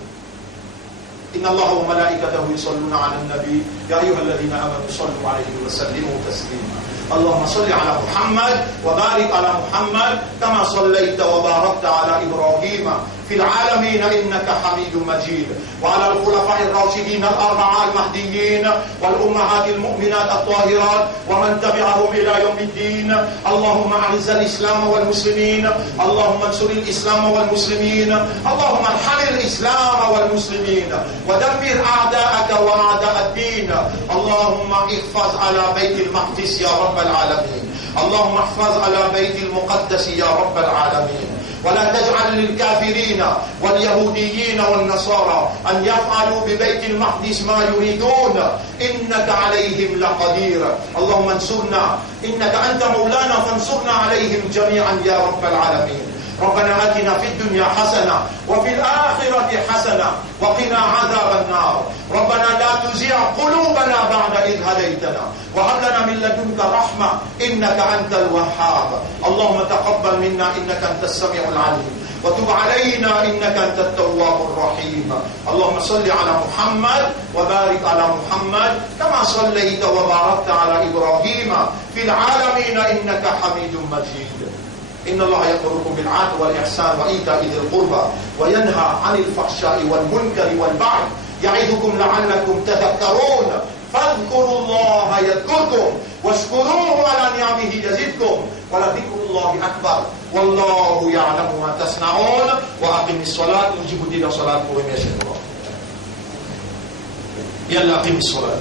إن الله وملائكته يصلون على النبي يا أيها الذين آمنوا صلوا عليه وسلموا تسليما اللهم صل على محمد وبارك على محمد كما صليت وباركت على إبراهيم في العالمين إنك حميد مجيد وعلى الخلفاء الراشدين الأربعة المهديين والأمهات المؤمنات الطاهرات ومن تبعهم إلى يوم الدين اللهم أعز الإسلام والمسلمين اللهم انصر الإسلام والمسلمين اللهم ارحم الإسلام والمسلمين ودمر أعداءك وأعداء الدين اللهم احفظ على بيت المقدس يا رب العالمين اللهم احفظ على بيت المقدس يا رب العالمين ولا تجعل للكافرين واليهوديين والنصارى أن يفعلوا ببيت المقدس ما يريدون إنك عليهم لقدير اللهم انصرنا إنك أنت مولانا فانصرنا عليهم جميعا يا رب العالمين ربنا آتنا في الدنيا حسنة وفي الآخرة حسنة وقنا عذاب النار ربنا لا تزغ قلوبنا بعد إذ هديتنا وهب لنا من لدنك رحمة إنك أنت الوهاب اللهم تقبل منا إنك أنت السميع العليم وتب علينا إنك أنت التواب الرحيم اللهم صل على محمد وبارك على محمد كما صليت وباركت على إبراهيم في العالمين إنك حميد مجيد إن الله يأمركم بالعدل والإحسان وإيتاء ذي القربى وينهى عن الفحشاء والمنكر والبغي يعظكم لعلكم تذكرون فاذكروا الله يذكركم واشكروه على نعمه يزدكم ولذكر الله أكبر والله يعلم ما تصنعون وأقم الصلاة نجيب الدين صلاة قوم يا شيخ الله يلا أقم الصلاة.